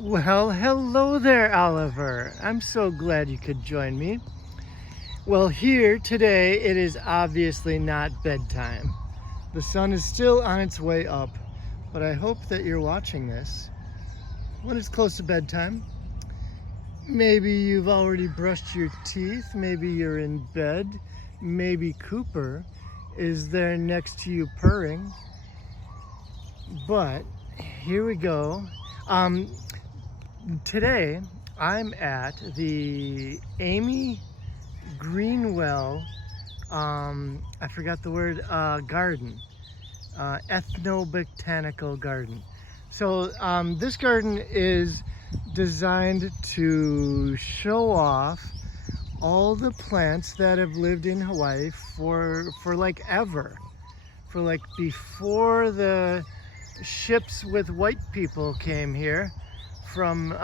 Well, hello there, Oliver. I'm so glad you could join me. Well, here today it is obviously not bedtime. The sun is still on its way up, but I hope that you're watching this when it's close to bedtime. Maybe you've already brushed your teeth, maybe you're in bed, maybe Cooper is there next to you purring. But here we go. Today I'm at the Amy Greenwell, I forgot the word, garden, ethnobotanical garden. So this garden is designed to show off all the plants that have lived in Hawaii for like ever, for like before the ships with white people came here from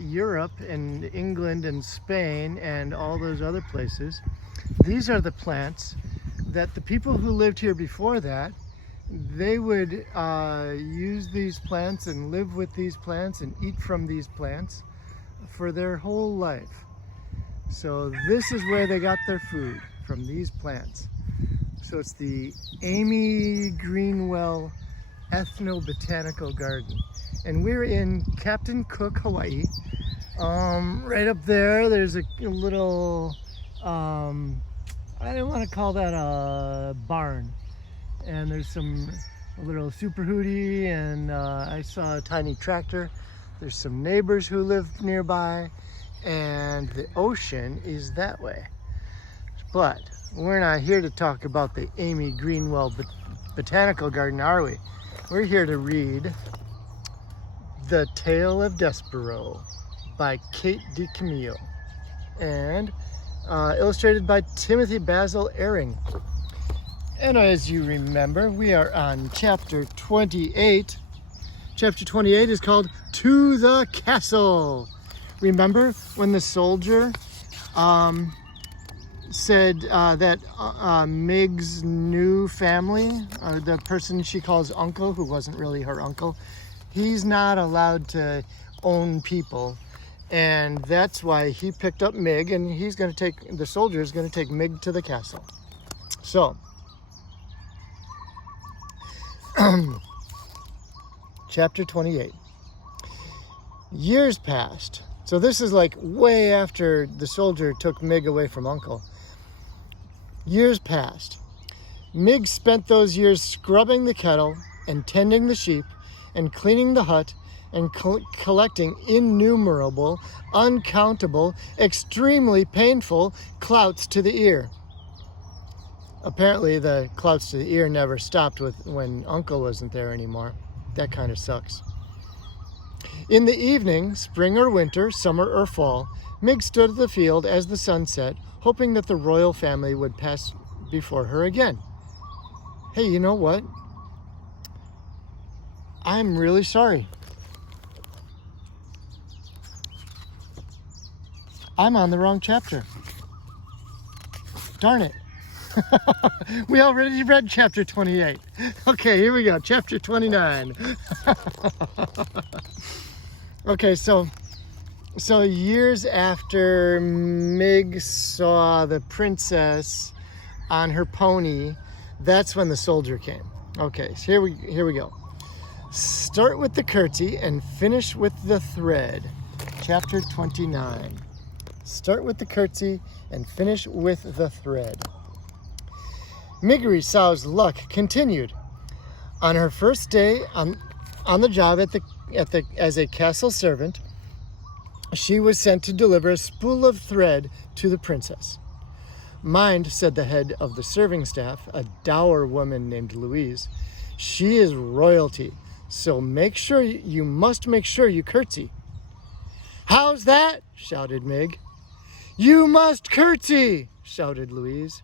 Europe and England and Spain and all those other places. These are the plants that the people who lived here before that, they would use these plants and live with these plants and eat from these plants for their whole life. So this is where they got their food, from these plants. So it's the Amy Greenwell Ethnobotanical Garden. And we're in Captain Cook, Hawaii. Right up there, there's a little, I don't want to call that a barn. And there's a little super hootie, and I saw a tiny tractor. There's some neighbors who live nearby, and the ocean is that way. But we're not here to talk about the Amy Greenwell Botanical Garden, are we? We're here to read The Tale of Despero by Kate DiCamillo, and illustrated by Timothy Basil Ehring. And as you remember, we are on chapter 28. Chapter 28 is called To the Castle. Remember when the soldier said that Mig's new family, or the person she calls uncle, who wasn't really her uncle, he's not allowed to own people. And that's why he picked up Mig, and the soldier is going to take Mig to the castle. So, chapter 28. Years passed. So this is like way after the soldier took Mig away from Uncle. Years passed. Mig spent those years scrubbing the kettle and tending the sheep and cleaning the hut and collecting innumerable, uncountable, extremely painful clouts to the ear. Apparently the clouts to the ear never stopped when Uncle wasn't there anymore. That kind of sucks. In the evening, spring or winter, summer or fall, Mig stood at the field as the sun set, hoping that the royal family would pass before her again. Hey, you know what? I'm really sorry. I'm on the wrong chapter. Darn it. We already read chapter 28. Okay, here we go. Chapter 29. Okay, so years after Mig saw the princess on her pony, that's when the soldier came. Okay, so here we go. Start with the curtsy and finish with the thread. Chapter 29. Start with the curtsy and finish with the thread. Miggery Sow's luck continued. On her first day on the job as a castle servant, she was sent to deliver a spool of thread to the princess. Mind, said the head of the serving staff, a dour woman named Louise, she is royalty, so you must make sure you curtsy. How's that? Shouted Mig. You must curtsy, shouted Louise.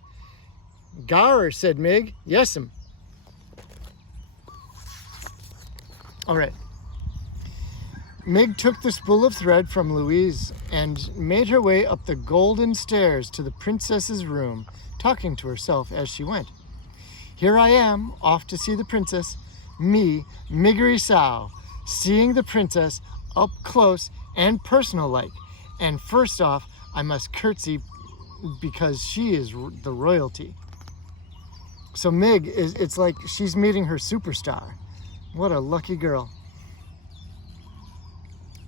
Gower, said Mig. Yes'm. All right. Mig took the spool of thread from Louise and made her way up the golden stairs to the princess's room, talking to herself as she went. Here I am, off to see the princess, me, Miggery Sow, seeing the princess up close and personal like. And first off, I must curtsy because she is the royalty. So Mig it's like she's meeting her superstar. What a lucky girl.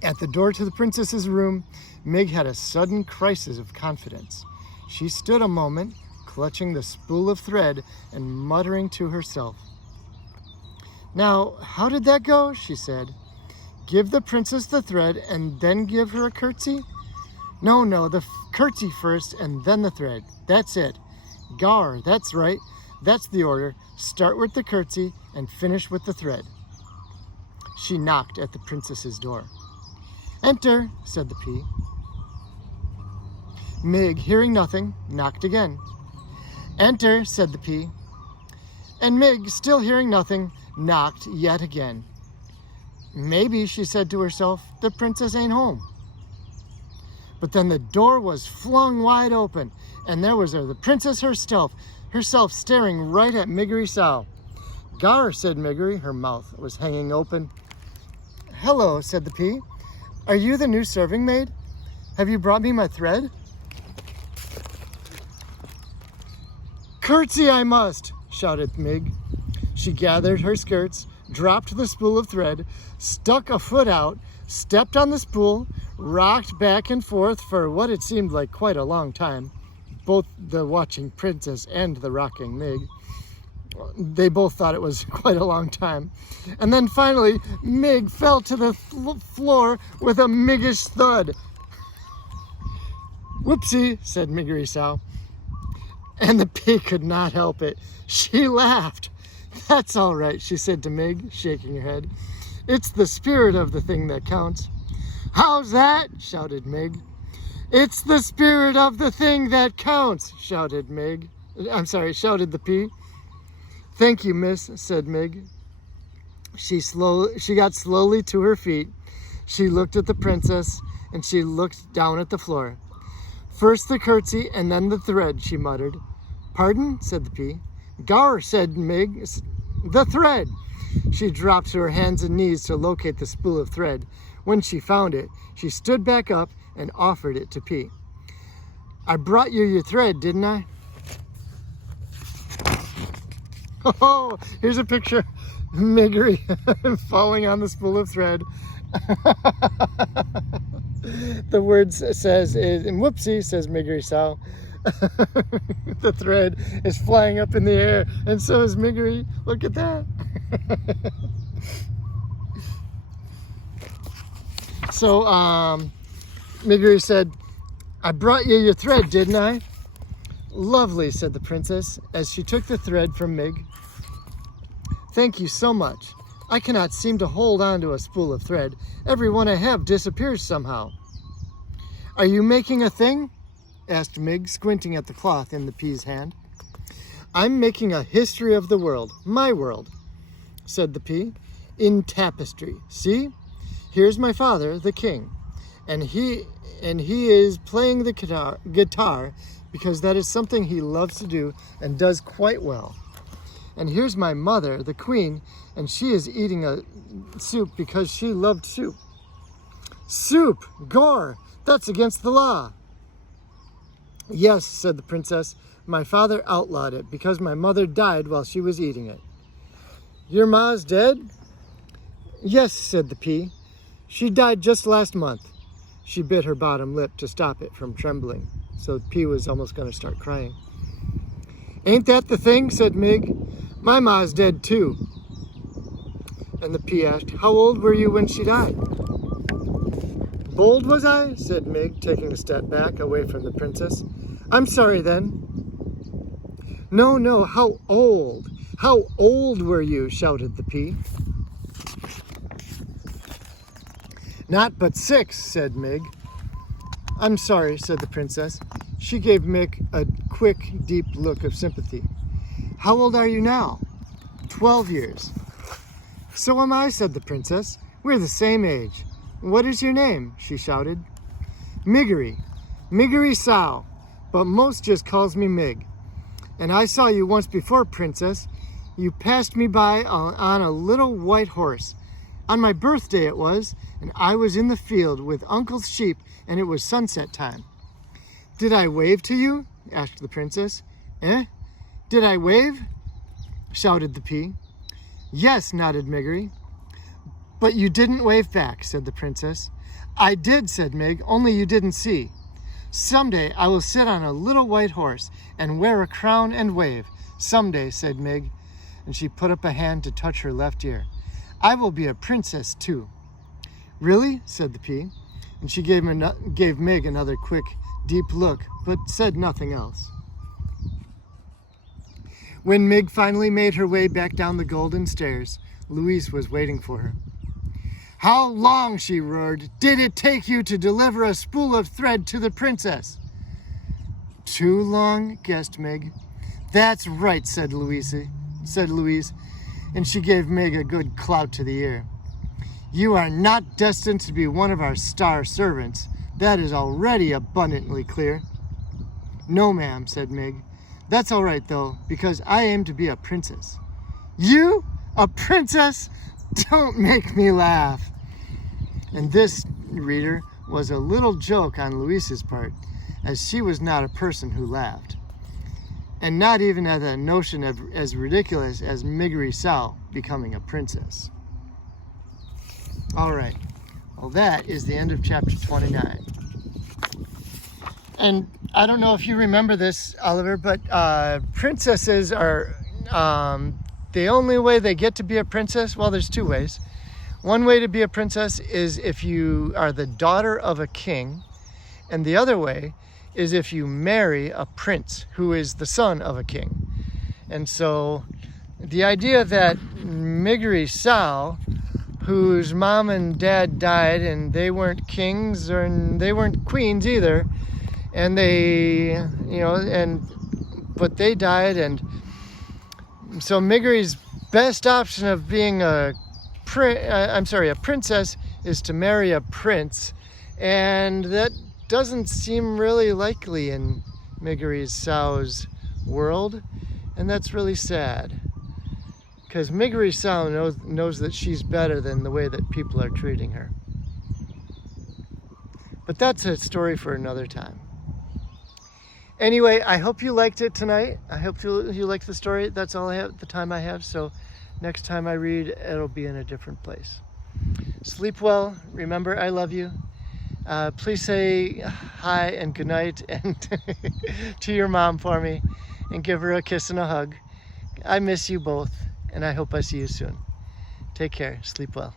At the door to the princess's room, Mig had a sudden crisis of confidence. She stood a moment, clutching the spool of thread and muttering to herself. Now, how did that go? She said. Give the princess the thread and then give her a curtsy? No, the curtsy first and then the thread. That's it. Gar, that's right. That's the order. Start with the curtsy and finish with the thread. She knocked at the princess's door. Enter, said the pea. Mig, hearing nothing, knocked again. Enter, said the pea. And Mig, still hearing nothing, knocked yet again. Maybe, she said to herself, the princess ain't home. But then the door was flung wide open, and there was the princess herself staring right at Miggery Sow. Gar, said Miggery, her mouth was hanging open. Hello, said the pea. Are you the new serving maid? Have you brought me my thread? Curtsy I must, shouted Mig. She gathered her skirts, dropped the spool of thread, stuck a foot out, stepped on the spool, rocked back and forth for what it seemed like quite a long time. Both the watching princess and the rocking Mig. They both thought it was quite a long time. And then finally, Mig fell to the floor with a Miggish thud. Whoopsie, said Miggery Sow. And the pea could not help it. She laughed. That's all right, she said to Mig, shaking her head. It's the spirit of the thing that counts. How's that? Shouted Mig. It's the spirit of the thing that counts, shouted the pea. Thank you, miss, said Mig. She got slowly to her feet. She looked at the princess, and she looked down at the floor. First the curtsy, and then the thread, she muttered. Pardon, said the pea. Gar, said Mig. The thread. She dropped to her hands and knees to locate the spool of thread. When she found it, she stood back up and offered it to Pea. I brought you your thread, didn't I? Oh, here's a picture of Miggery falling on the spool of thread. The words says, and whoopsie, says Miggery Sow. The thread is flying up in the air, and so is Miggery. Look at that. So, Miggery said, I brought you your thread, didn't I? Lovely, said the princess, as she took the thread from Mig. Thank you so much. I cannot seem to hold on to a spool of thread. Every one I have disappears somehow. Are you making a thing? Asked Mig, squinting at the cloth in the pea's hand. I'm making a history of the world, my world, said the pea, in tapestry. See? Here's my father, the king, and he is playing the guitar because that is something he loves to do and does quite well. And here's my mother, the queen, and she is eating a soup because she loved soup. Soup! Gore! That's against the law. Yes, said the princess, my father outlawed it because my mother died while she was eating it. Your ma's dead? Yes, said the pea. She died just last month. She bit her bottom lip to stop it from trembling, so Pea was almost going to start crying. Ain't that the thing, said Mig. My ma's dead too. And the pea asked, how old were you when she died? Bold was I, said Mig, taking a step back away from the princess. I'm sorry then. No, how old? How old were you? Shouted the pea. Not but 6, said Mig. I'm sorry, said the princess. She gave Mig a quick, deep look of sympathy. How old are you now? 12 years. So am I, said the princess. We're the same age. What is your name? She shouted. Miggery. Miggery Sow. But most just calls me Mig. And I saw you once before, princess. You passed me by on a little white horse. On my birthday it was, and I was in the field with Uncle's sheep, and it was sunset time. Did I wave to you? Asked the princess. Eh? Did I wave? Shouted the pea. Yes, nodded Miggery. But you didn't wave back, said the princess. I did, said Mig, only you didn't see. Someday I will sit on a little white horse and wear a crown and wave. Someday, said Mig, and she put up a hand to touch her left ear. I will be a princess too. Really? Said the pea, and she gave Mig another quick, deep look, but said nothing else. When Mig finally made her way back down the golden stairs, Louise was waiting for her. How long, she roared, did it take you to deliver a spool of thread to the princess? Too long, guessed Mig. That's right, said Louise, and she gave Mig a good clout to the ear. You are not destined to be one of our star servants. That is already abundantly clear. No, ma'am, said Mig. That's all right, though, because I aim to be a princess. You? A princess? Don't make me laugh. And this, reader, was a little joke on Louise's part, as she was not a person who laughed. And not even at the notion of as ridiculous as Miggery Sow becoming a princess. All right, well, that is the end of chapter 29. And I don't know if you remember this, Oliver, but princesses are the only way they get to be a princess. Well, there's two ways. One way to be a princess is if you are the daughter of a king, and the other way is if you marry a prince who is the son of a king. And so the idea that Miggery Sow, whose mom and dad died, and they weren't kings or they weren't queens either, and they, but they died, and so Miggery's best option of being a princess is to marry a prince, and that doesn't seem really likely in Miggery Sow's world, and that's really sad, because Miggery Sow knows that she's better than the way that people are treating her. But that's a story for another time. Anyway, I hope you liked it tonight. I hope you liked the story. That's all the time I have, so next time I read, it'll be in a different place. Sleep well. Remember, I love you. Please say hi and good night and to your mom for me, and give her a kiss and a hug. I miss you both, and I hope I see you soon. Take care. Sleep well.